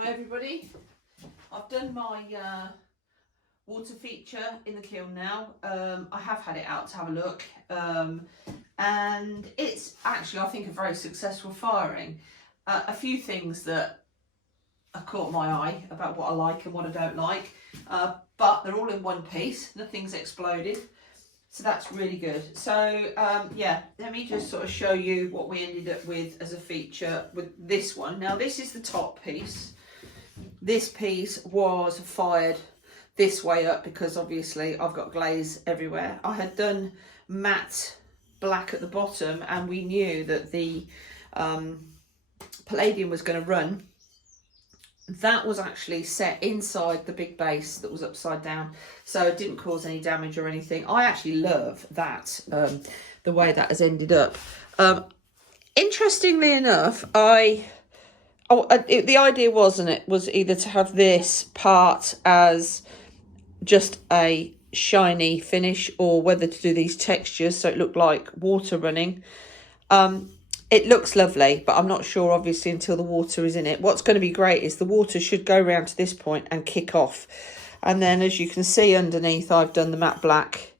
Hi everybody, I've done my water feature in the kiln now. I have had it out to have a look and it's actually, I think, a very successful firing. A few things that have caught my eye about what I like and what I don't like, but they're all in one piece, nothing's exploded, so that's really good. So yeah, let me just sort of show you what we ended up with as a feature with this one. Now this is the top piece. This piece was fired this way up because obviously I've got glaze everywhere. I had done matte black at the bottom and we knew that the Paadium was going to run. That was actually set inside the big base that was upside down, so it didn't cause any damage or anything. I actually love that, the way that has ended up. Interestingly enough, the idea was either to have this part as just a shiny finish or whether to do these textures so it looked like water running. It looks lovely, but I'm not sure obviously until the water is in it. What's going to be great is the water should go around to this point and kick off. And then as you can see underneath, I've done the matte black.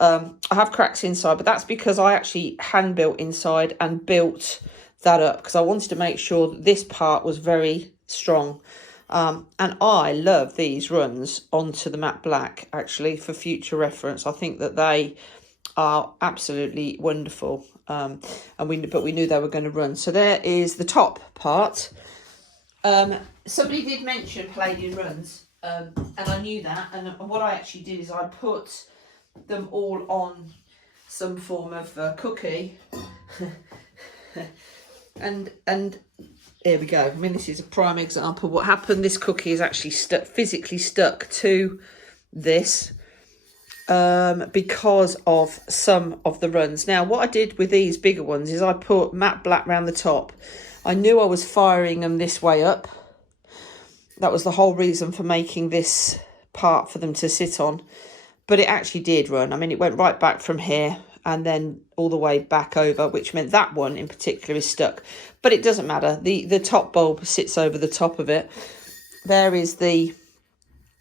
I have cracks inside, but that's because I actually hand built inside and built that up because I wanted to make sure that this part was very strong. And I love these runs onto the matte black actually for future reference. I think that they are absolutely wonderful, and we knew they were going to run. So there is the top part. Somebody did mention Paadium runs, and I knew that, and what I actually did is I put them all on some form of cookie. and here we go. I mean, this is a prime example. What happened, this cookie is actually physically stuck to this because of some of the runs. Now, what I did with these bigger ones is I put matte black around the top. I knew I was firing them this way up. That was the whole reason for making this part for them to sit on. But it actually did run. I mean, it went right back from here and then all the way back over, which meant that one in particular is stuck. But it doesn't matter. The top bulb sits over the top of it. There is the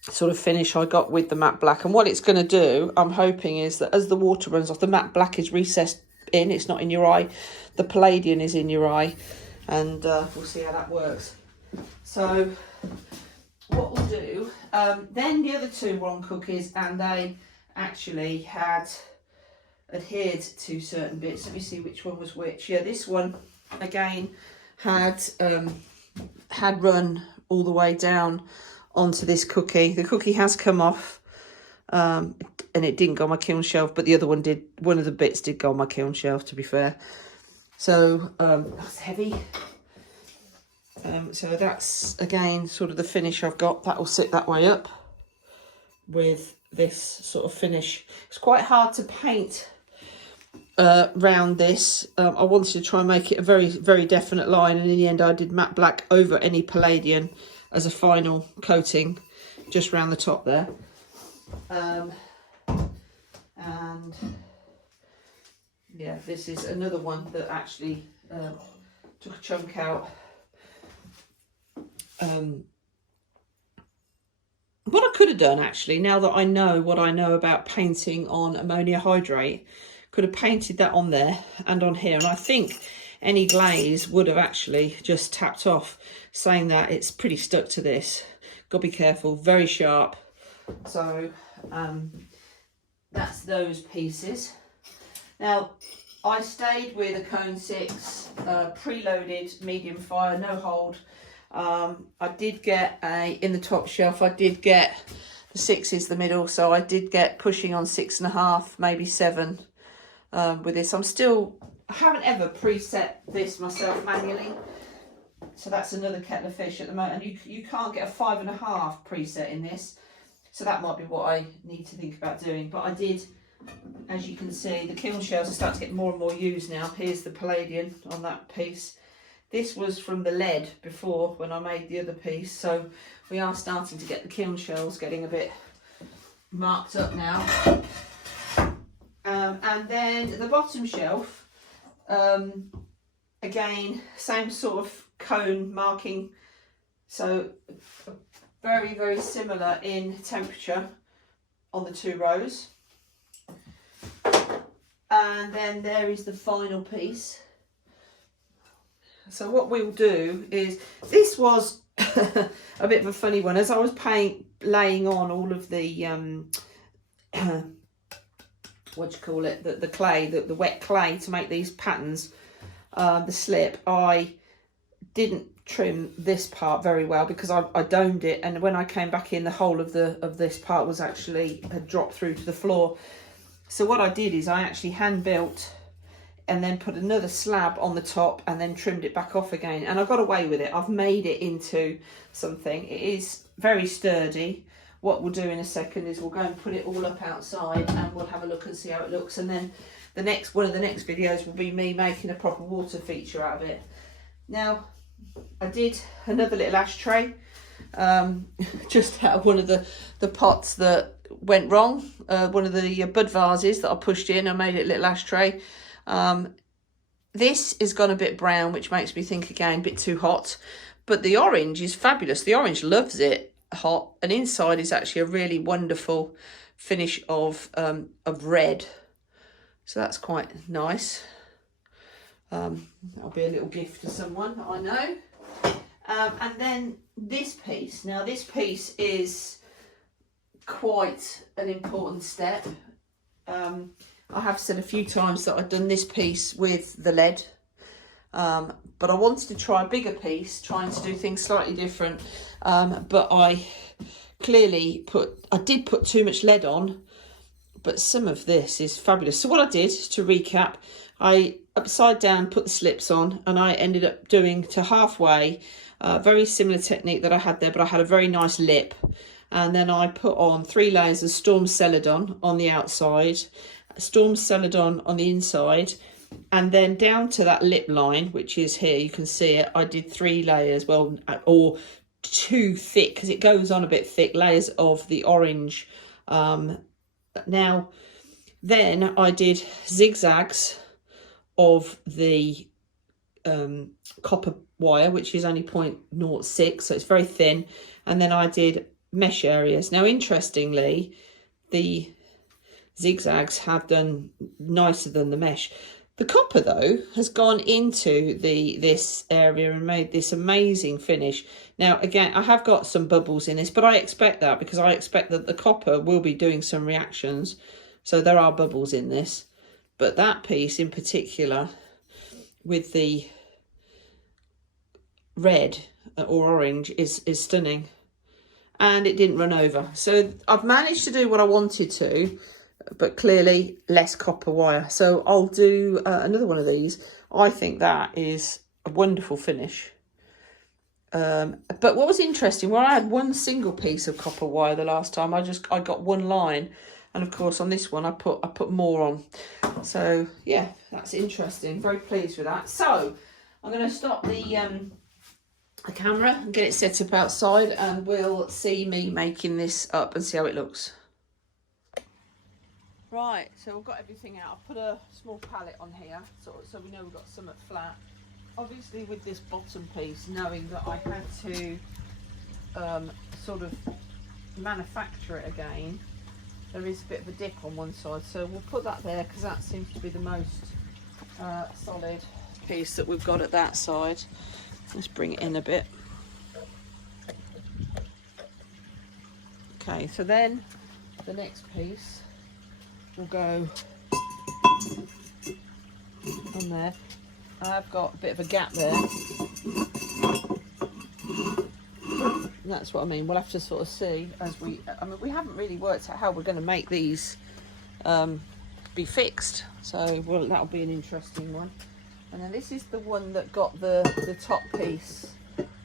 sort of finish I got with the matte black. And what it's going to do, I'm hoping, is that as the water runs off, the matte black is recessed in. It's not in your eye. The Paadium is in your eye. And we'll see how that works. So what we'll do, then the other two were on cookies and they actually had adhered to certain bits. Let me see which one was which. Yeah, this one again had run all the way down onto this cookie. The cookie has come off, and it didn't go on my kiln shelf, but the other one did. One of the bits did go on my kiln shelf, to be fair. So that's heavy. So that's again sort of the finish I've got. That will sit that way up with this sort of finish. It's quite hard to paint round this. I wanted to try and make it a very, very definite line, and in the end I did matte black over any Paadium as a final coating just round the top there. And yeah, this is another one that actually took a chunk out. What I could have done actually, now that I know what I know about painting on ammonia hydrate, could have painted that on there and on here, and I think any glaze would have actually just tapped off. Saying that, it's pretty stuck to this. Got to be careful, very sharp. So that's those pieces. Now I stayed with a cone 6 preloaded medium fire, no hold. I did get in the top shelf, I did get the 6 is the middle, so I did get pushing on 6.5, maybe 7 with this. I haven't ever preset this myself manually, so that's another kettle of fish at the moment. And you can't get a 5.5 preset in this, so that might be what I need to think about doing. But I did, as you can see, the kiln shells are starting to get more and more used now. Here's the Paadium on that piece. This was from the lead before when I made the other piece, so we are starting to get the kiln shells getting a bit marked up now. And then the bottom shelf, again, same sort of cone marking So very, very similar in temperature on the 2 rows. And then there is the final piece. So what we'll do is, this was a bit of a funny one. As I was laying on all of the, what do you call it, the clay, the wet clay to make these patterns, the slip, I didn't trim this part very well because I domed it, and when I came back in, the whole of this part was actually had dropped through to the floor. So what I did is I actually hand built and then put another slab on the top and then trimmed it back off again, and I got away with it. I've made it into something. It is very sturdy. What we'll do in a second is we'll go and put it all up outside and we'll have a look and see how it looks, and then one of the next videos will be me making a proper water feature out of it. Now, I did another little ashtray, just out of one of the pots that went wrong. One of the bud vases that I pushed in, I made it a little ashtray. This has gone a bit brown, which makes me think again a bit too hot, but the orange is fabulous. The orange loves it hot, and inside is actually a really wonderful finish of red. So that's quite nice. That'll be a little gift to someone, I know. And then this piece. Now this piece is quite an important step. I have said a few times that I've done this piece with the lead, but I wanted to try a bigger piece, trying to do things slightly different. But I did put too much lead on, but some of this is fabulous. So what I did, to recap, I upside down put the slips on, and I ended up doing to halfway, very similar technique that I had there, but I had a very nice lip. And then I put on 3 layers of Storm Celadon on the outside, Storm Celadon on the inside, and then down to that lip line, which is here, you can see it, I did 3 layers, well, or 2 thick, because it goes on a bit thick, layers of the orange. Now, then I did zigzags of the copper wire, which is only 0.06, so it's very thin, and then I did mesh areas. Now, interestingly, the zigzags have done nicer than the mesh. The copper, though, has gone into this area and made this amazing finish. Now, again, I have got some bubbles in this, but I expect that because I expect that the copper will be doing some reactions. So there are bubbles in this. But that piece in particular, with the red or orange, is stunning. And it didn't run over. So I've managed to do what I wanted to, but clearly less copper wire. So I'll do another one of these. I think that is a wonderful finish. But what was interesting, where I had one single piece of copper wire the last time, I got one line, and of course on this one I put more on. So yeah, that's interesting. Very pleased with that. So I'm going to stop the camera and get it set up outside, and we'll see me making this up and see how it looks. Right, so we've got everything out. I've put a small pallet on here so we know we've got something flat. Obviously with this bottom piece, knowing that I had to sort of manufacture it again, there is a bit of a dip on one side, so we'll put that there because that seems to be the most solid piece that we've got at that side. Let's bring it in a bit. Okay, so then the next piece will go on there. I've got a bit of a gap there. That's what I mean. We'll have to sort of see as we we haven't really worked out how we're going to make these be fixed. So that'll be an interesting one. And then this is the one that got the top piece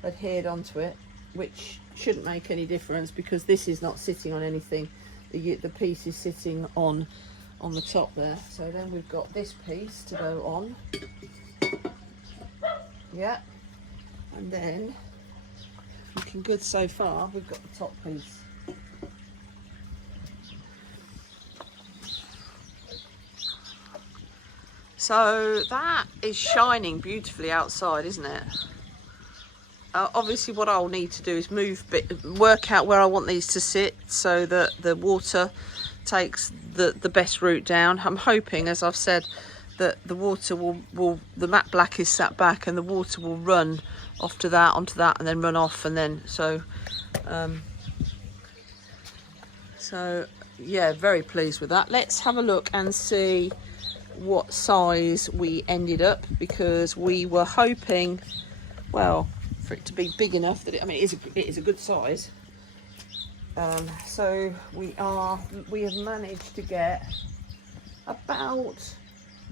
adhered onto it, which shouldn't make any difference because this is not sitting on anything. The piece is sitting on the top there. So then we've got this piece to go on. Yeah. And then, looking good so far, we've got the top piece. So that is shining beautifully outside, isn't it? obviously what I'll need to do is work out where I want these to sit so that the water takes the best route down. I'm hoping, as I've said, that the water the matte black is sat back and the water will run off to that, onto that, and then run off, and then so yeah, very pleased with that. Let's have a look and see what size we ended up, because we were hoping, well, for it to be big enough that it is a good size. So we have managed to get about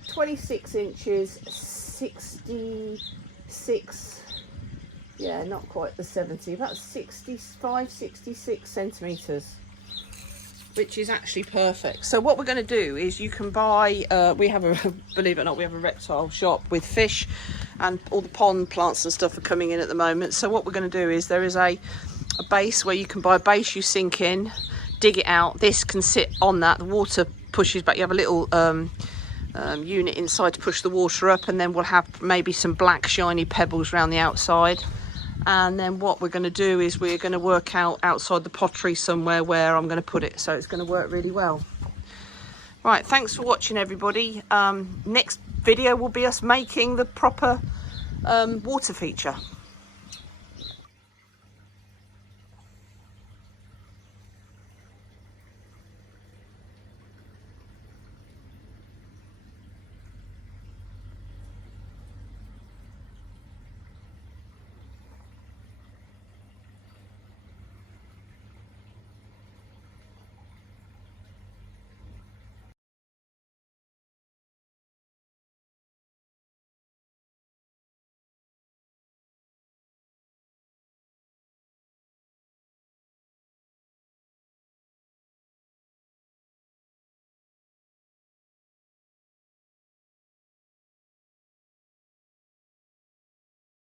26 inches, 66, yeah, not quite the 70, about 65, 66 centimetres, which is actually perfect. So what we're going to do is, you can buy, believe it or not, we have a reptile shop with fish, and all the pond plants and stuff are coming in at the moment. So what we're going to do is, there is a base where you can buy a base, you sink in, dig it out. This can sit on that, the water pushes back, you have a little unit inside to push the water up, and then we'll have maybe some black shiny pebbles around the outside. And then what we're going to do is, we're going to work out outside the pottery somewhere where I'm going to put it, so it's going to work really well. Right, thanks for watching, everybody. Next video will be us making the proper water feature.